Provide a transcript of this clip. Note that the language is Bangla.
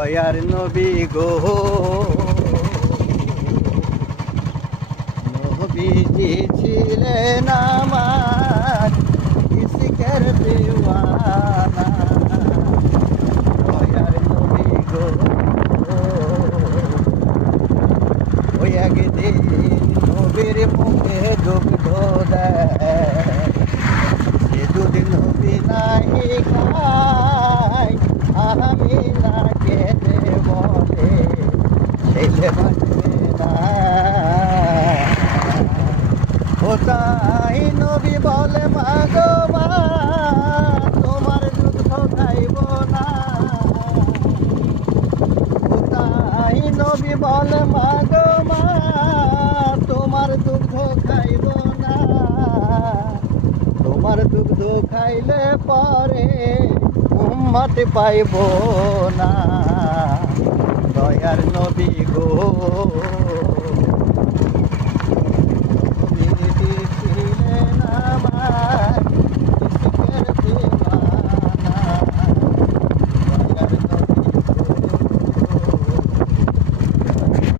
দয়ার নবী গো, নবীজি ছিলেন আমার ইশকের দিওয়ানা। দয়ার নবী গো, ওই একদিন নবীর মুখে দুগ্ধ দেয়, সে দুদিন নবী নাহি খায়, আমি না খেতে বলে ছেলে বাঁচবে না। ও তাই নবী বলে মাগো মা, তোমার দুগ্ধ খাইব না। ও তাই নবী বলে মাগো মা, তোমার দুগ্ধ খাইব না। তোমার দুগ্ধ খাইলে পরে উম্মত পাইব না। দয়ার নবী গো।